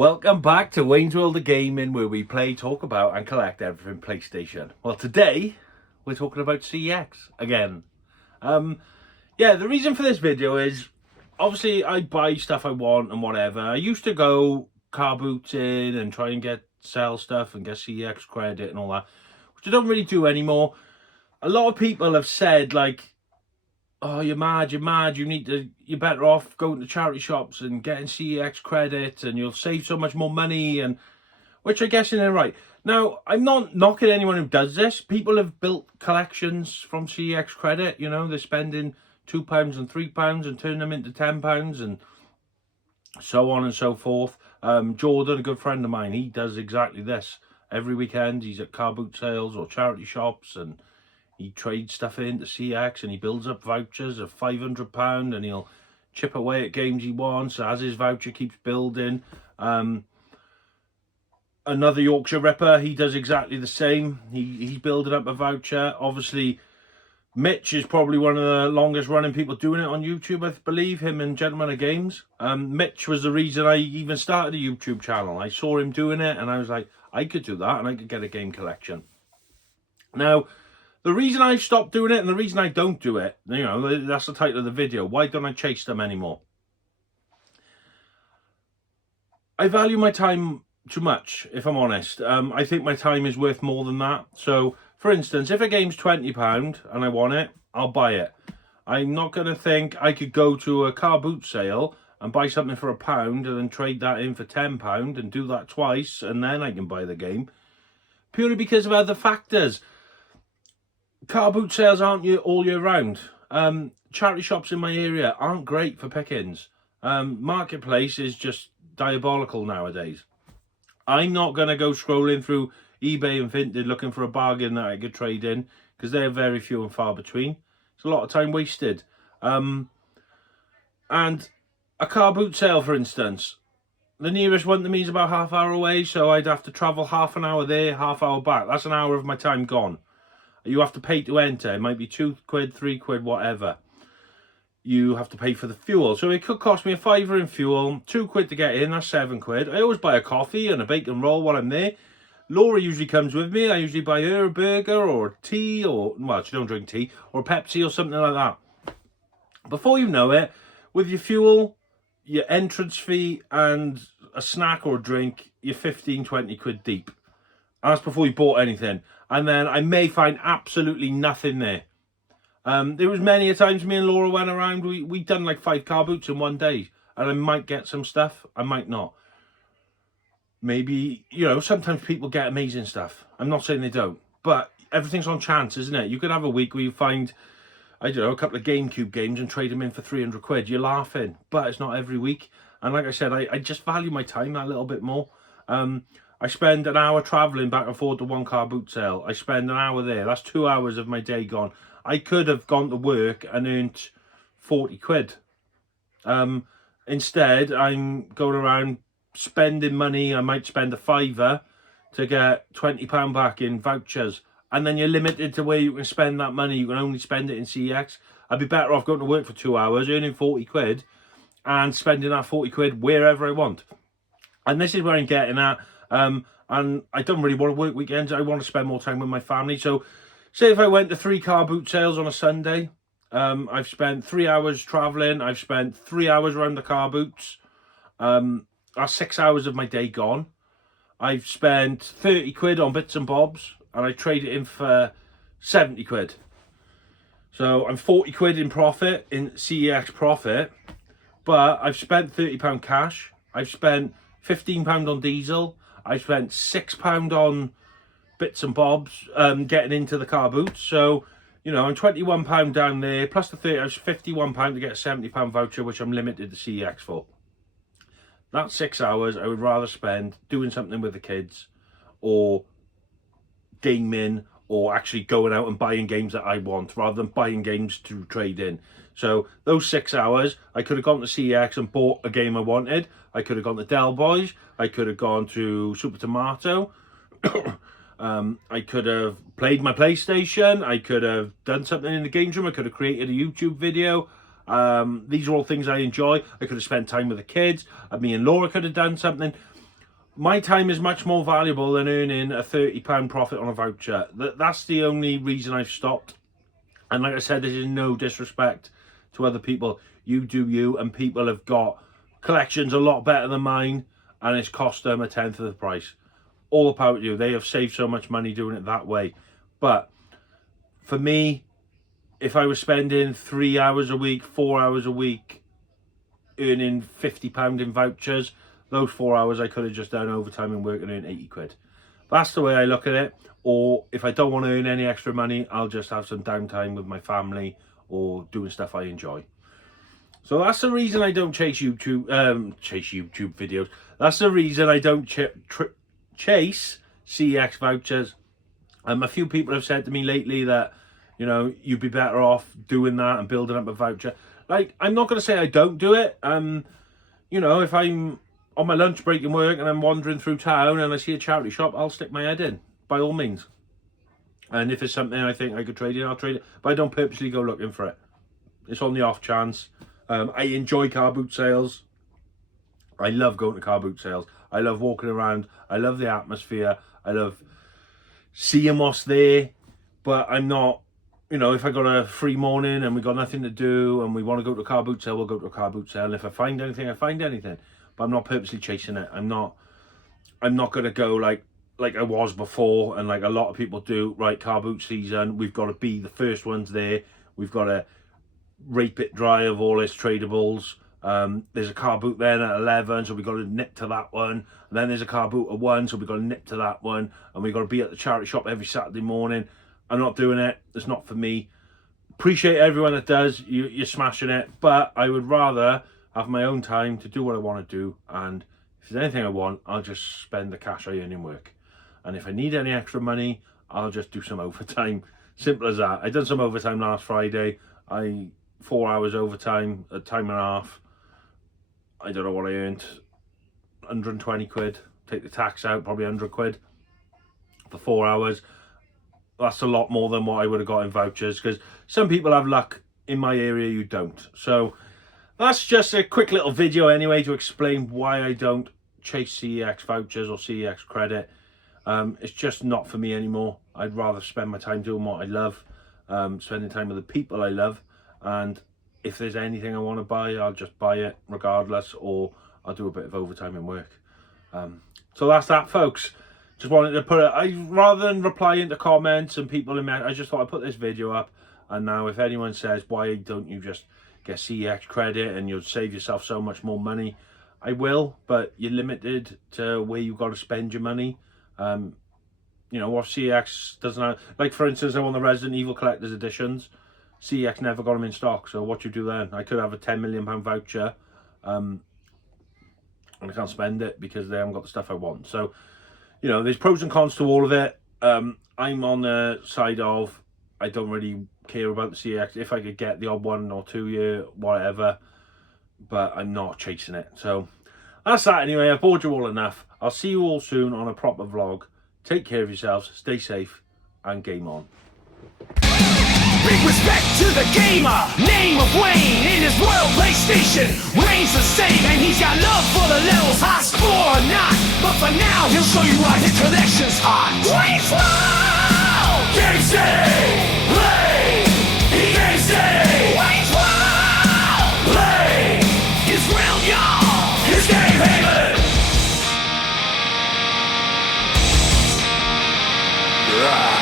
Welcome back to Wayne's World of Gaming, where we play, talk about and collect everything PlayStation. Well, today we're talking about CEX again. Yeah, the reason for this video is obviously I buy stuff I want and whatever. I used to go car booting and try and sell stuff and get CEX credit and all that, which I don't really do anymore. A lot of people have said, like, oh, you're mad, you're better off going to charity shops and getting CEX credit and you'll save so much more money, and which I guess they're right. Now, I'm not knocking anyone who does this. People have built collections from CEX credit, you know, they're spending £2 and £3 and turn them into £10 and so on and so forth. Jordan, a good friend of mine, he does exactly this. Every weekend he's at car boot sales or charity shops and he trades stuff into CEX and he builds up vouchers of £500 and he'll chip away at games he wants as his voucher keeps building. Another Yorkshire Ripper, he does exactly the same. He's building up a voucher. Obviously, Mitch is probably one of the longest running people doing it on YouTube, I believe, him and Gentleman of Games. Mitch was the reason I even started a YouTube channel. I saw him doing it and I was like, I could do that and I could get a game collection. Now, the reason I stopped doing it and the reason I don't do it, you know, that's the title of the video. Why don't I chase them anymore? I value my time too much, if I'm honest. I think my time is worth more than that. So, for instance, if a game's £20 and I want it, I'll buy it. I'm not going to think I could go to a car boot sale and buy something for £1 and then trade that in for £10 and do that twice and then I can buy the game. Purely because of other factors. Car boot sales aren't all year round. Charity shops in my area aren't great for pickings. Marketplace is just diabolical nowadays. I'm not going to go scrolling through eBay and Vinted looking for a bargain that I could trade in, because they're very few and far between. It's a lot of time wasted. And a car boot sale, for instance, the nearest one to me is about half hour away, so I'd have to travel half an hour there, half hour back. That's an hour of my time gone. You have to pay to enter. It might be £2, £3, whatever. You have to pay for the fuel. So it could cost me a £5 in fuel, £2 to get in, that's £7. I always buy a coffee and a bacon roll while I'm there. Laura usually comes with me. I usually buy her a burger or a tea, or, well, she don't drink tea, or a Pepsi or something like that. Before you know it, with your fuel, your entrance fee and a snack or a drink, you're 15, 20 quid deep. And that's before you bought anything. And then I may find absolutely nothing there. There was many a times me and Laura went around, we done like 5 car boots in one day. And I might get some stuff, I might not. Maybe, you know, sometimes people get amazing stuff. I'm not saying they don't. But everything's on chance, isn't it? You could have a week where you find, I don't know, a couple of GameCube games and trade them in for 300 quid. You're laughing. But it's not every week. And like I said, I just value my time that little bit more. I spend an hour travelling back and forth to one car boot sale. I spend an hour there. That's 2 hours of my day gone. I could have gone to work and earned 40 quid. Instead, I'm going around spending money. I might spend a £5 to get £20 back in vouchers. And then you're limited to where you can spend that money. You can only spend it in CEX. I'd be better off going to work for 2 hours, earning 40 quid, and spending that 40 quid wherever I want. And this is where I'm getting at. And I don't really want to work weekends. I want to spend more time with my family. So say if I went to 3 car boot sales on a Sunday, I've spent 3 hours traveling. I've spent 3 hours around the car boots. That's 6 hours of my day gone. I've spent 30 quid on bits and bobs and I trade it in for 70 quid. So I'm 40 quid in profit, in CEX profit, but I've spent £30 cash. I've spent £15 on diesel. I spent £6 on bits and bobs getting into the car boots. So, you know, I'm £21 down there, plus the 30, I was £51 to get a £70 voucher, which I'm limited to CEX for. That's 6 hours I would rather spend doing something with the kids, or gaming, or actually going out and buying games that I want, rather than buying games to trade in. So those 6 hours, I could have gone to CEX and bought a game I wanted. I could have gone to Del Boys. I could have gone to Super Tomato. I could have played my PlayStation. I could have done something in the games room. I could have created a YouTube video. These are all things I enjoy. I could have spent time with the kids. Me and Laura could have done something. My time is much more valuable than earning a £30 profit on a voucher. That's the only reason I've stopped. And like I said, this is no disrespect to other people. You do you, and people have got collections a lot better than mine, and it's cost them 1/10 of the price. All the power to you. They have saved so much money doing it that way. But for me, if I was spending 3 hours a week, 4 hours a week, earning £50 in vouchers, those 4 hours I could have just done overtime and work and earned 80 quid. That's the way I look at it. Or if I don't want to earn any extra money, I'll just have some downtime with my family or doing stuff I enjoy. So that's the reason I don't chase YouTube videos. That's the reason I don't chase CEX vouchers. A few people have said to me lately that, you know, you'd be better off doing that and building up a voucher. Like, I'm not going to say I don't do it. You know, if I'm on my lunch break in work and I'm wandering through town and I see a charity shop, I'll stick my head in, by all means. And if it's something I think I could trade in, I'll trade it. But I don't purposely go looking for it. It's on the off chance. I enjoy car boot sales. I love going to car boot sales. I love walking around. I love the atmosphere. I love seeing what's there. But I'm not, you know, if I got a free morning and we got nothing to do and we want to go to a car boot sale, we'll go to a car boot sale. And if I find anything, I find anything. But I'm not purposely chasing it. I'm not going to go like I was before, and like a lot of people do. Right, car boot season, we've got to be the first ones there. We've got to rape it dry of all its tradables. There's a car boot then at 11, so we've got to nip to that one. And then there's a car boot at 1, so we've got to nip to that one. And we've got to be at the charity shop every Saturday morning. I'm not doing it. It's not for me. Appreciate everyone that does. You're smashing it. But I would rather have my own time to do what I want to do. And if there's anything I want, I'll just spend the cash I earn in work. And if I need any extra money, I'll just do some overtime. Simple as that. I done some overtime last Friday. 4 hours overtime, a time and a half. I don't know what I earned. 120 quid. Take the tax out, probably 100 quid for 4 hours. That's a lot more than what I would have got in vouchers, because some people have luck. In my area, you don't. So that's just a quick little video anyway to explain why I don't chase CEX vouchers or CEX credit. It's just not for me anymore. I'd rather spend my time doing what I love, spending time with the people I love. And if there's anything I want to buy, I'll just buy it regardless, or I'll do a bit of overtime in work. So that's that, folks. Just wanted to put it, rather than replying to comments and people in I just thought I'd put this video up. And now if anyone says, why don't you just get CEX credit and you'll save yourself so much more money, I will, but you're limited to where you've got to spend your money. You know, what CEX doesn't have, like for instance, I want the Resident Evil Collector's Editions. CEX never got them in stock, so what you do then? I could have a £10 million voucher, and I can't spend it because they haven't got the stuff I want. So, you know, there's pros and cons to all of it. I'm on the side of, I don't really care about the CEX. If I could get the odd 1 or 2 year, whatever, but I'm not chasing it. So that's that anyway. I've bored you all enough. I'll see you all soon on a proper vlog. Take care of yourselves, stay safe, and game on. Big respect to the gamer, name of Wayne. In his world PlayStation reigns the same, and he's got love for the levels, high score or not. But for now, he'll show you why his collection's hot. Wayne's World! Game City! Play! Game City! Wayne's World! Play! His realm, y'all! His game haven! Right.